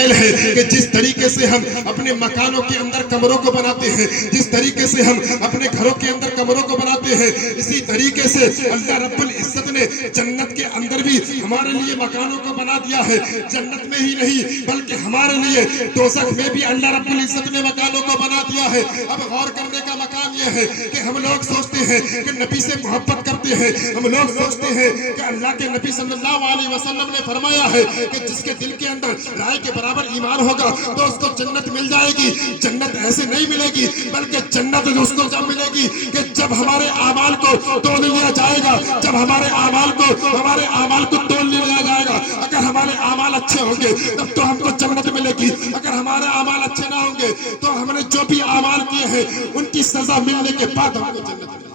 فعل ہے کہ جس طریقے سے ہم اپنے مکانوں کے اندر کمروں کو بناتے ہیں، جس طریقے سے ہم اپنے گھروں کے اندر کمروں کو بناتے ہیں، اسی طریقے سے اللہ رب العزت نے جنت کے اندر بھی ہمارے لیے مکانوں کو بنا دیا ہے۔ جنت میں ہی نہیں بلکہ ہمارے لیے دوزخ میں بھی اللہ رب العزت نے مکانوں کو بنا دیا ہے۔ اب غور کرنے کا مقام یہ ہے کہ ہم لوگ سوچتے ہیں کہ نبی سے محبت کرتے ہیں، ہم لوگ سوچتے ہیں کہ اللہ کے نبی صلی اللہ علیہ وسلم نے فرمایا ہے کہ جس کے دل کے اندر رائے کے برابر ایمان ہوگا تو اس کو جنت مل جائے گی۔ جنت ایسے نہیں ملے گی بلکہ جنت اس کو جب ملے گی کہ جب ہمارے اعمال کو تول لیا جائے گا، جب ہمارے اعمال کو تول لیا جائے گا۔ اگر ہمارے اعمال اچھے ہوں گے تب تو ہم کو جنت ملے گی، اگر ہمارے اعمال اچھے نہ ہوں گے تو ہم نے جو بھی اعمال کیے ہیں ان کی سزا ملنے کے بعد ہم کو جنت ملے گی۔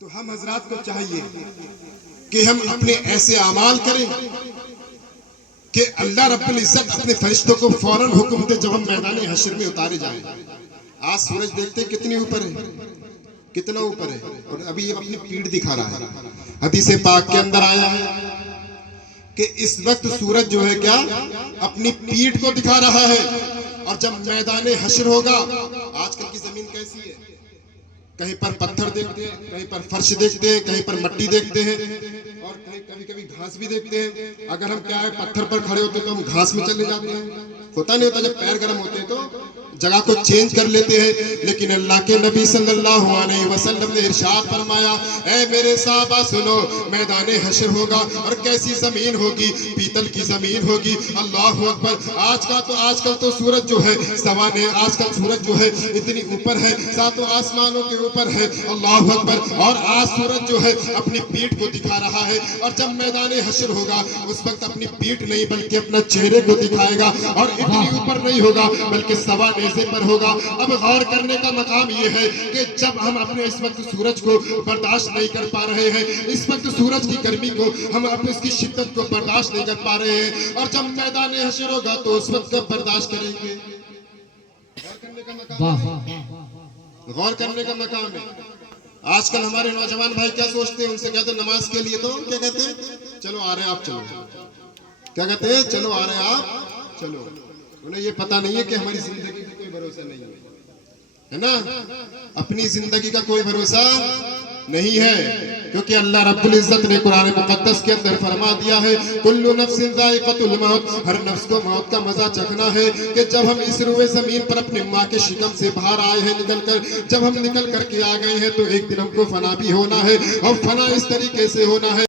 تو ہم حضرات کو چاہیے کہ ہم اپنے ایسے اعمال کریں کہ اللہ رب العزت اپنے فرشتوں کو فوراً حکم دے جب ہم میدان حشر میں اتارے جائیں۔ آج سورج دیکھتے کتنی اوپر ہے، کتنا اوپر ہے، اور ابھی یہ اپنی پیٹھ دکھا رہا ہے۔ حدیث پاک کے اندر آیا ہے کہ اس وقت سورج جو ہے کیا اپنی پیٹھ کو دکھا رہا ہے، اور جب میدان حشر ہوگا، آج کل کی زمین کیسی ہے، کہیں پر پتھر دیکھتے ہیں، کہیں پر فرش دیکھتے ہیں، کہیں پر مٹی دیکھتے ہیں، اور کبھی کبھی گھاس بھی دیکھتے ہیں۔ اگر ہم کیا ہے پتھر پر کھڑے ہوتے تو ہم گھاس میں چلے جاتے ہیں، ہوتا نہیں ہوتا، جب پیر گرم ہوتے ہیں تو جگہ کو چینج کر لیتے ہیں۔ لیکن اللہ کے نبی صلی اللہ علیہ وسلم نے ارشاد فرمایا، اے میرے صحابہ سنو، میدان حشر ہوگا، اور کیسی زمین ہوگی، پیتل کی زمین ہوگی۔ اللہ اکبر۔ آج کل تو سورج جو ہے سوان ہے، آج کل سورج جو ہے اتنی اوپر ہے، ساتوں آسمانوں کے اوپر ہے۔ اللہ اکبر۔ اور آج سورج جو ہے اپنی پیٹھ کو دکھا رہا ہے، اور جب میدان حشر ہوگا اس وقت اپنی پیٹھ نہیں بلکہ اپنا چہرے کو دکھائے گا، اور اتنی اوپر نہیں ہوگا بلکہ سوا نیزے پر ہوگا۔ اب غور کرنے کا مقام یہ ہے کہ جب ہم اپنے اس وقت سورج کو برداشت نہیں کر پا رہے ہیں، اس وقت سورج کی گرمی کو ہم اپنے اس کی شدت کو برداشت نہیں کر پا رہے ہیں، اور جب میدان حشر ہوگا تو اس وقت کب برداشت کریں گے؟ غور کرنے کا مقام ہے۔ آج کل ہمارے نوجوان بھائی کیا سوچتے ہیں، ان سے کہتے ہیں نماز کے لیے، تو کیا کہتے ہیں چلو آ رہے آپ چلو، کیا کہتے ہیں چلو آ رہے آپ چلو۔ انہیں یہ پتہ نہیں ہے کہ ہماری زندگی کا کوئی بھروسہ نہیں ہے نا، اپنی زندگی کا کوئی بھروسہ نہیں ہے، کیونکہ اللہ رب العزت نے قرآن مقدس کے اندر فرما دیا ہے کل نفس ذائقۃ الموت، ہر نفس کو موت کا مزہ چکھنا ہے۔ کہ جب ہم اس روئے زمین پر اپنے ماں کے شکم سے باہر آئے ہیں نکل کر، جب ہم نکل کر کے آ گئے ہیں تو ایک دن ہم کو فنا بھی ہونا ہے، اور فنا اس طریقے سے ہونا ہے